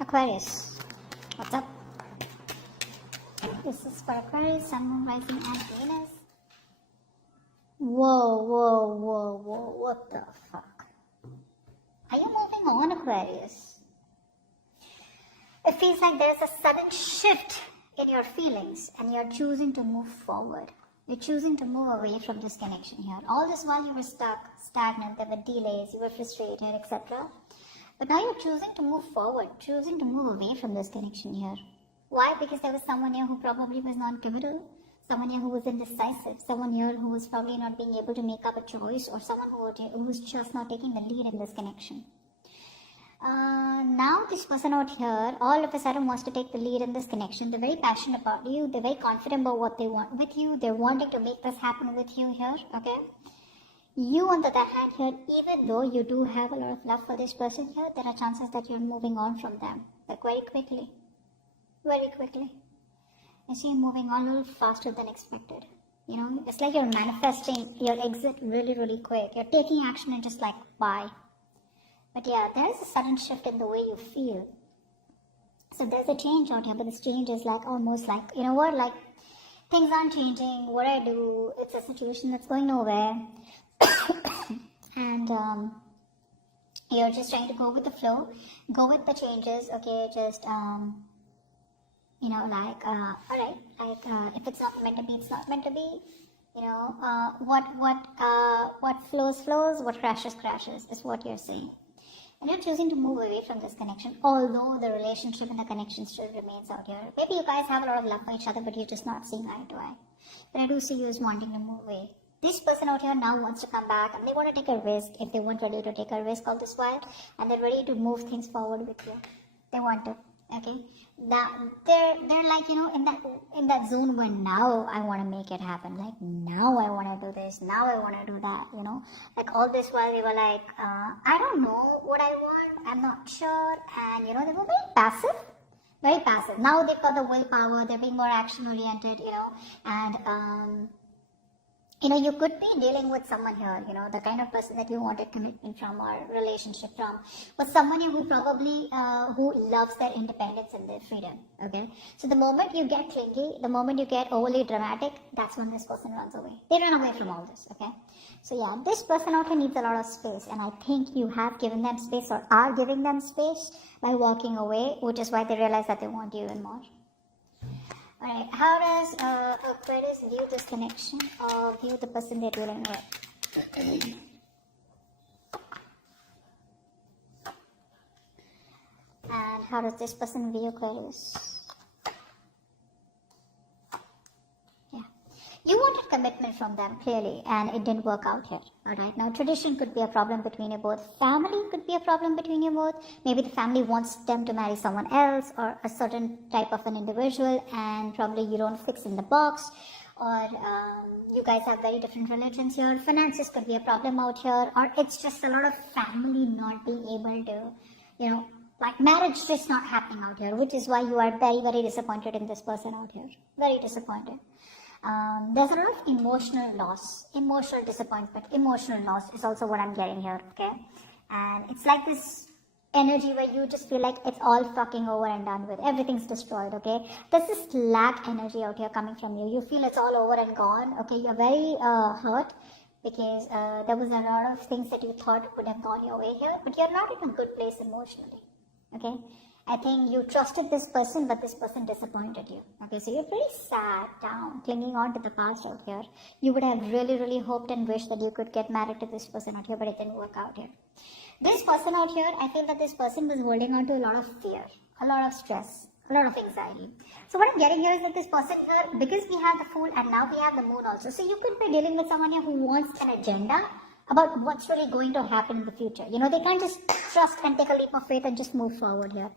Aquarius, what's up? This is for Aquarius, Sun, Moon, Rising, and Venus. Whoa, what the fuck? Are you moving on, Aquarius? It feels like there's a sudden shift in your feelings and you're choosing to move forward. You're choosing to move away from this connection here. All this while you were stuck, stagnant, there were delays, you were frustrated, etc. But now you're choosing to move forward, choosing to move away from this connection here. Why? Because there was someone here who probably was non-committal, someone here who was indecisive, someone here who was probably not being able to make up a choice, or someone who was just not taking the lead in this connection. Now this person out here all of a sudden wants to take the lead in this connection. They're very passionate about you, they're very confident about what they want with you, they're wanting to make this happen with you here, okay? You, on the other hand here, even though you do have a lot of love for this person here, there are chances that you're moving on from them, like very quickly. You see, moving on a little faster than expected. You know, it's like you're manifesting your exit really quick. You're taking action and just like, bye. But yeah, there is a sudden shift in the way you feel. So there's a change out here, but this change is like almost like, you know what, like things aren't changing. What I do, it's a situation that's going nowhere. And you're just trying to go with the flow, go with the changes, okay, just, you know, like, alright, like, if it's not meant to be, it's not meant to be. You know, what flows, what crashes, is what you're saying. And you're choosing to move away from this connection, although the relationship and the connection still remains out here. Maybe you guys have a lot of love for each other, but you're just not seeing eye to eye. But I do see you as wanting to move away. This person out here now wants to come back, and they want to take a risk if they weren't ready to take a risk all this while, and they're ready to move things forward with you. They want to, okay? Now they're like, you know, in that zone where now I want to make it happen. Like now I want to do this, now I want to do that, you know. Like all this while we were like, I don't know what I want, I'm not sure, and you know, they were very passive. Very passive. Now they've got the willpower, they're being more action oriented, you know, and you know, you could be dealing with someone here, you know, the kind of person that you wanted commitment from or relationship from, was someone who probably, who loves their independence and their freedom, okay? So the moment you get clingy, the moment you get overly dramatic, that's when this person runs away. They run away from all this, okay? So yeah, this person out here needs a lot of space, and I think you have given them space or are giving them space by walking away, which is why they realize that they want you even more. Alright, how does Aquarius view this connection or view the person they're dealing with? And how does this person view Aquarius? Yeah. You wanted commitment from them, clearly, and it didn't work out here. Alright, now tradition could be a problem between you both. Family could be a problem between you both. Maybe the family wants them to marry someone else or a certain type of an individual, and probably you don't fix in the box. Or you guys have very different religions here. Finances could be a problem out here. Or it's just a lot of family not being able to, you know, like marriage just not happening out here, which is why you are very disappointed in this person out here. Very disappointed. There's a lot of emotional loss, emotional disappointment, emotional loss is also what I'm getting here, okay? And it's like this energy where you just feel like it's all fucking over and done with, everything's destroyed, okay? There's this lack energy out here coming from you. You feel it's all over and gone, okay? You're very hurt because there was a lot of things that you thought would have gone your way here, but you're not in a good place emotionally, okay? I think you trusted this person, but this person disappointed you. Okay, so you're pretty sad, down, clinging on to the past out here. You would have really hoped and wished that you could get married to this person out here, but it didn't work out here. This person out here, I feel that this person was holding on to a lot of fear, a lot of stress, a lot of anxiety. So what I'm getting here is that this person here, because we have the Fool and now we have the Moon also, so you could be dealing with someone here who wants an agenda about what's really going to happen in the future. You know, they can't just trust and take a leap of faith and just move forward here.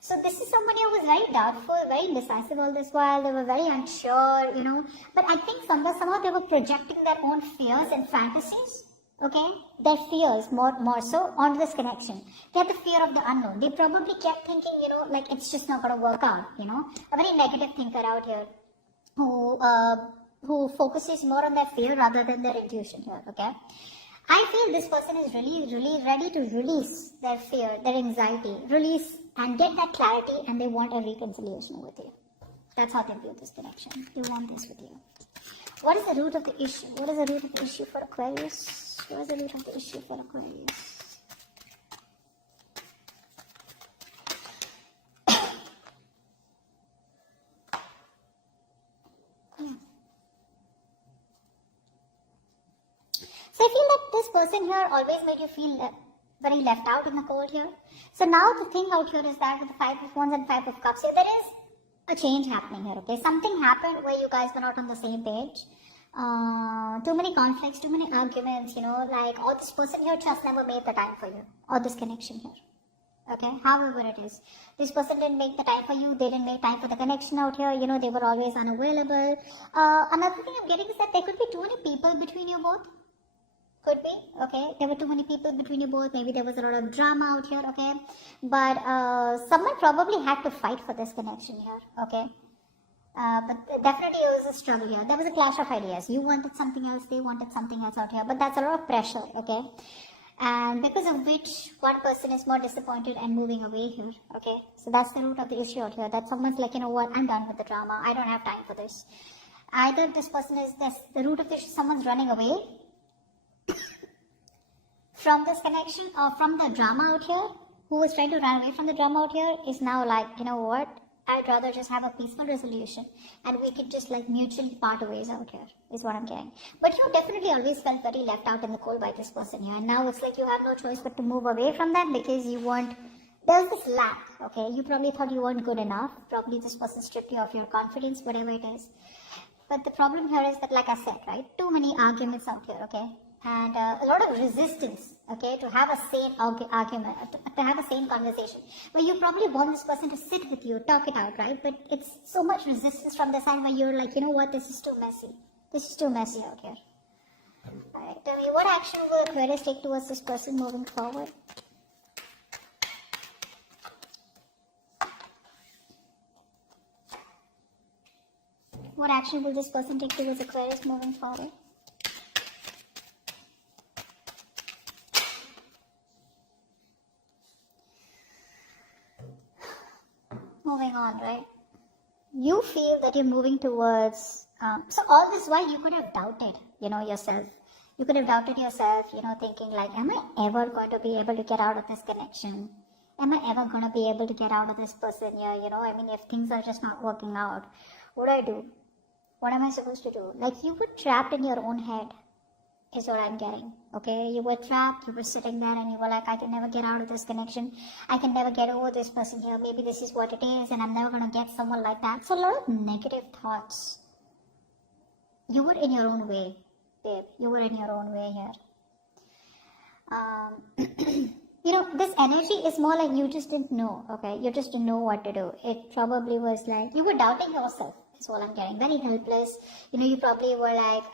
So this is somebody who was very doubtful, very indecisive all this while. They were very unsure, you know. But I think somehow they were projecting their own fears and fantasies, okay? Their fears more so onto this connection. They had the fear of the unknown. They probably kept thinking, you know, like it's just not going to work out, you know. A very negative thinker out here who focuses more on their fear rather than their intuition here, okay? I feel this person is really ready to release their fear, their anxiety, release and get that clarity, and they want a reconciliation with you. That's how they view this connection. They want this with you. What is the root of the issue? What is the root of the issue for Aquarius? What is the root of the issue for Aquarius? So I feel that this person here always made you feel very left out in the cold here. So now the thing out here is that with the Five of Wands and Five of Cups here, there is a change happening here, okay? Something happened where you guys were not on the same page. Too many conflicts, too many arguments, like, or this person here just never made the time for you, or this connection here. Okay, however it is, this person didn't make the time for you, they didn't make time for the connection out here, they were always unavailable. Another thing I'm getting is that there could be too many people between you both. Could be, okay, there were too many people between you both, maybe there was a lot of drama out here, okay, but someone probably had to fight for this connection here, okay, but definitely it was a struggle here. There was a clash of ideas. You wanted something else, they wanted something else out here, but that's a lot of pressure, okay, and because of which one person is more disappointed and moving away here, okay, so that's the root of the issue out here, that someone's like, what, I'm done with the drama, I don't have time for this. Either this person is the root of the issue, someone's running away from this connection or from the drama out here, who was trying to run away from the drama out here is now like, what, I'd rather just have a peaceful resolution and we could just like mutually part ways out here, is what I'm getting. But you definitely always felt very left out in the cold by this person here, and now it's like you have no choice but to move away from them because there's this lack, okay, you probably thought you weren't good enough, probably this person stripped you of your confidence, whatever it is. But the problem here is that, like I said, right, too many arguments out here, okay, and a lot of resistance, okay, to have a sane argument, to have a sane conversation, where you probably want this person to sit with you, talk it out, right, but it's so much resistance from the side where you're like, what, this is too messy out here. Alright, tell me, what action will Aquarius take towards this person moving forward? What action will this person take towards Aquarius moving forward? Moving on, right? You feel that you're moving towards, so all this while you could have doubted, yourself. You could have doubted yourself, thinking like, am I ever going to be able to get out of this connection? Am I ever going to be able to get out of this person here? If things are just not working out, what do I do? What am I supposed to do? Like, you were trapped in your own head, is what I'm getting, okay? You were trapped, you were sitting there and you were like, I can never get out of this connection. I can never get over this person here. Maybe this is what it is and I'm never going to get someone like that. So a lot of negative thoughts. You were in your own way, babe. You were in your own way here. This energy is more like you just didn't know, okay? You just didn't know what to do. It probably was like, you were doubting yourself, is what I'm getting. Very helpless. You probably were like,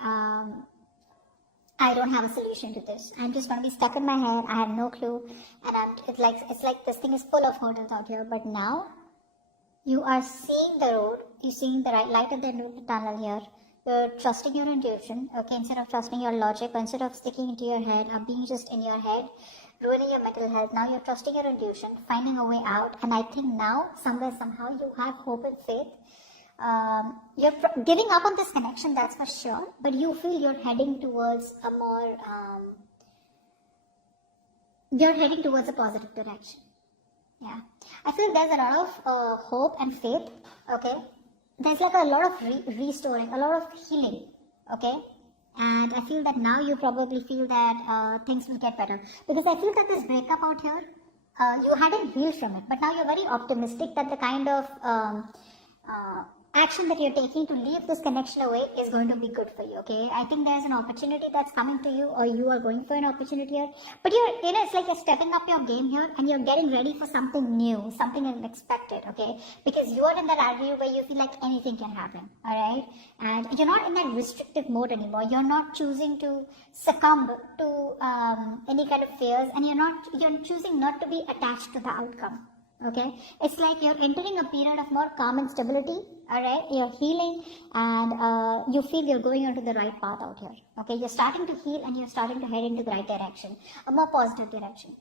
I don't have a solution to this. I'm just going to be stuck in my head. I have no clue. And it's like this thing is full of hurdles out here. But now, you are seeing the road. You're seeing the right light at the end of the tunnel here. You're trusting your intuition, okay, instead of trusting your logic, or instead of sticking into your head, or being just in your head, ruining your mental health. Now you're trusting your intuition, finding a way out. And I think now, somehow, you have hope and faith. You're giving up on this connection, that's for sure, but you feel you're heading towards a more, a positive direction. Yeah, I feel there's a lot of hope and faith, okay. There's like a lot of restoring, a lot of healing, okay. And I feel that now you probably feel that things will get better, because I feel that this breakup out here, you hadn't healed from it, but now you're very optimistic that the kind of action that you're taking to leave this connection away is going to be good for you, okay? I think there's an opportunity that's coming to you, or you are going for an opportunity here, but it's like you're stepping up your game here and you're getting ready for something new, something unexpected, okay? Because you are in that area where you feel like anything can happen, alright? And you're not in that restrictive mode anymore. You're not choosing to succumb to any kind of fears, and you're choosing not to be attached to the outcome. Okay, it's like you're entering a period of more calm and stability. All right, you're healing, and you feel you're going onto the right path out here. Okay, you're starting to heal and you're starting to head into the right direction, a more positive direction.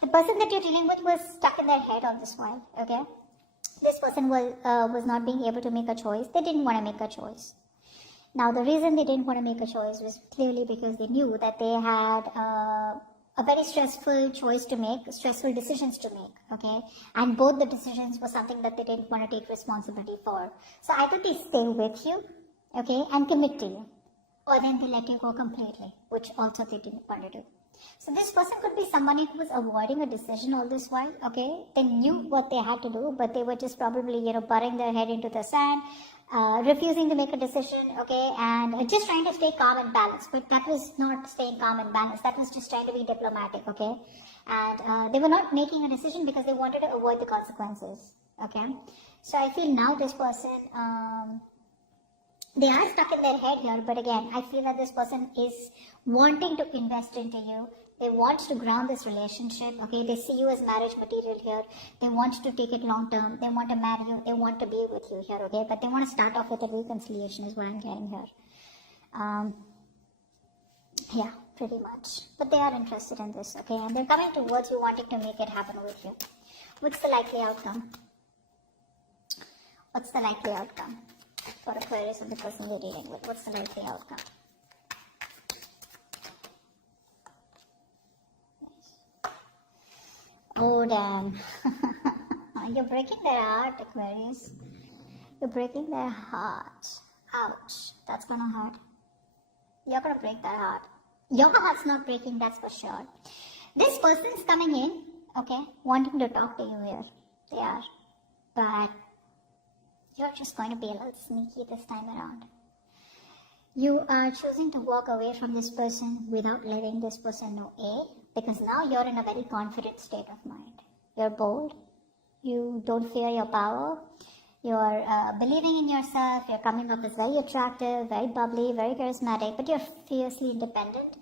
The person that you're dealing with was stuck in their head all this while. Okay, this person was not being able to make a choice. They didn't want to make a choice. Now, the reason they didn't want to make a choice was clearly because they knew that they had a very stressful choice to make, stressful decisions to make, okay? And both the decisions were something that they didn't want to take responsibility for. So either they stay with you, okay, and commit to you, or then they let you go completely, which also they didn't want to do. So this person could be somebody who was avoiding a decision all this while, okay? They knew what they had to do, but they were just probably, burying their head into the sand, refusing to make a decision, okay, and just trying to stay calm and balanced. But that was not staying calm and balanced. That was just trying to be diplomatic, okay? And they were not making a decision because they wanted to avoid the consequences, okay? So I feel now this person, they are stuck in their head here, but again, I feel that this person is wanting to invest into you. They want to ground this relationship, okay? They see you as marriage material here. They want to take it long term. They want to marry you. They want to be with you here, okay? But they want to start off with a reconciliation is what I'm getting here. Yeah, pretty much. But they are interested in this, okay? And they're coming towards you wanting to make it happen with you. What's the likely outcome? What's the likely outcome for Aquarius and the person they're dealing with? What's the likely outcome? Oh, damn. You're breaking their heart, Aquarius. You're breaking their heart. Ouch. That's gonna hurt. You're gonna break their heart. Your heart's not breaking, that's for sure. This person's coming in, okay, wanting to talk to you here. They are. But you're just going to be a little sneaky this time around. You are choosing to walk away from this person without letting this person know, because now you're in a very confident state of mind. You're bold. You don't fear your power. You're believing in yourself. You're coming up as very attractive, very bubbly, very charismatic, but you're fiercely independent.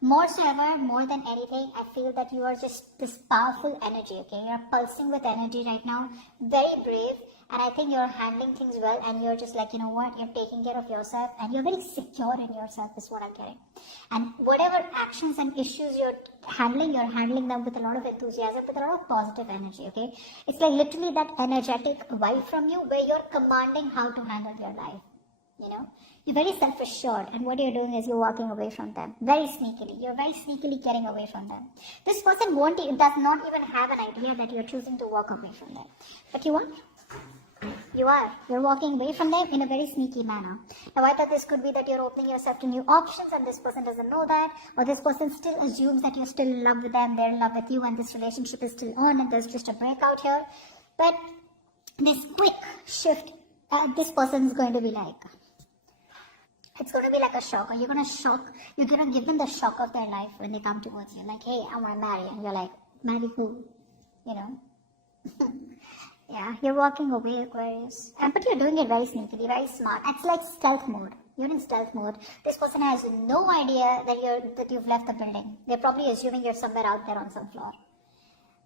More so ever, more than anything, I feel that you are just this powerful energy, okay? You're pulsing with energy right now, very brave, and I think you're handling things well, and you're just like, you know what, you're taking care of yourself, and you're very secure in yourself, is what I'm getting. And whatever actions and issues you're handling them with a lot of enthusiasm, with a lot of positive energy, okay? It's like literally that energetic vibe from you where you're commanding how to handle your life, You're very self-assured, and what you're doing is you're walking away from them very sneakily. You're very sneakily getting away from them. This person does not even have an idea that you're choosing to walk away from them. But you are. You are. You're walking away from them in a very sneaky manner. Now, I thought this could be that you're opening yourself to new options, and this person doesn't know that, or this person still assumes that you're still in love with them, they're in love with you, and this relationship is still on, and there's just a breakout here. But this quick shift, this person's going to be like, it's going to be like a shock, or you're going to give them the shock of their life when they come towards you. Like, hey, I want to marry. And you're like, marry who? Yeah, you're walking away, Aquarius. But you're doing it very sneakily, very smart. It's like stealth mode. You're in stealth mode. This person has no idea that you've left the building. They're probably assuming you're somewhere out there on some floor.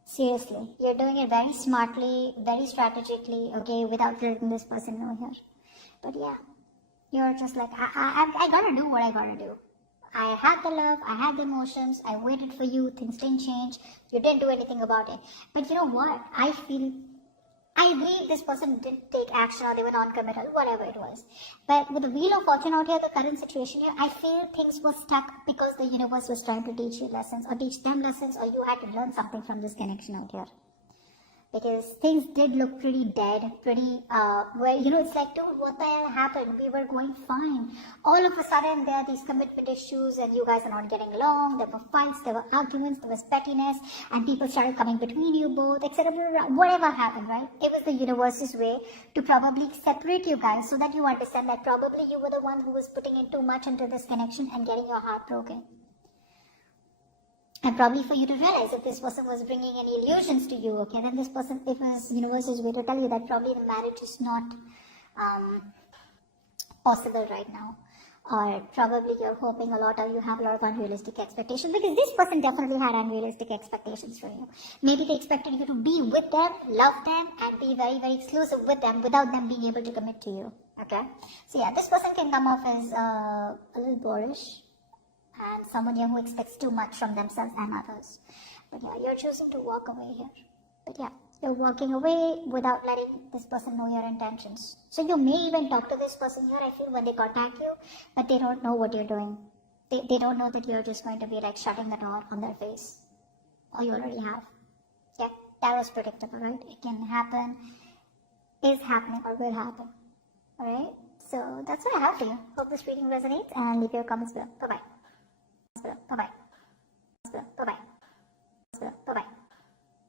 Seriously, you're doing it very smartly, very strategically, okay, without letting this person know here. But yeah. You're just like, I gotta do what I gotta do. I had the love, I had the emotions, I waited for you, things didn't change, you didn't do anything about it. But you know what? I agree this person didn't take action, or they were non-committal, whatever it was. But with the Wheel of Fortune out here, the current situation here, I feel things were stuck because the universe was trying to teach you lessons, or teach them lessons, or you had to learn something from this connection out here. Because things did look pretty dead, pretty, it's like, dude, what the hell happened? We were going fine. All of a sudden, there are these commitment issues, and you guys are not getting along. There were fights, there were arguments, there was pettiness, and people started coming between you both, etc. Whatever happened, right? It was the universe's way to probably separate you guys so that you understand that probably you were the one who was putting in too much into this connection and getting your heart broken. And probably for you to realize if this person was bringing any illusions to you, okay, then it was universe's way to tell you that probably the marriage is not possible right now. or probably you're hoping a lot or you have a lot of unrealistic expectations, because this person definitely had unrealistic expectations for you. Maybe they expected you to be with them, love them, and be very, very exclusive with them without them being able to commit to you. Okay? So yeah, this person can come off as a little boorish and someone here who expects too much from themselves and others. But yeah, you're choosing to walk away here. But yeah, you're walking away without letting this person know your intentions. So you may even talk to this person here, I feel, when they contact you, but they don't know what you're doing. They don't know that you're just going to be like shutting the door on their face. Or you already have. Yeah, that was predictable, right? It can happen, is happening, or will happen. Alright? So that's what I have for you. Hope this reading resonates and leave your comments below. Bye-bye. Bye-bye.